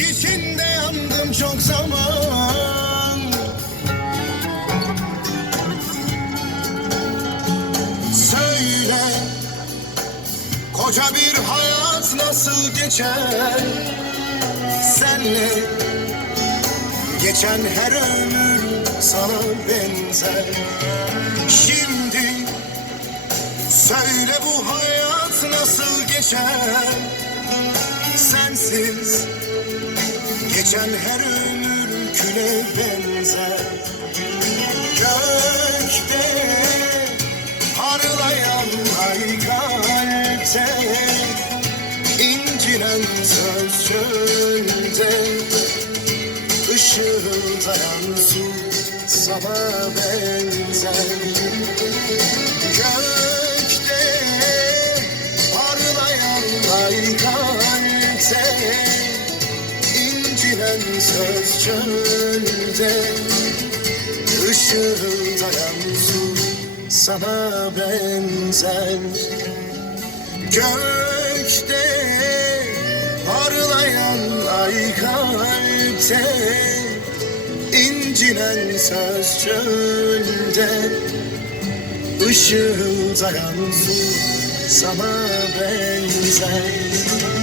içinde yandım çok zaman. Söyle Koca bir hayat nasıl geçer? Senle Geçen her ömür sana benzer. Şimdi Söyle bu hayat nasıl geçer? Sensiz Geçen her ömür küle benzer. Gökte Parlayan ay kalpte İncinen söz çölde Işıldayan su sana benzer İncinen söz çölde Işıldayan su sana benzer. Gökte parlayan ay kalpte İncinen söz çölde Işıldayan su sana benzer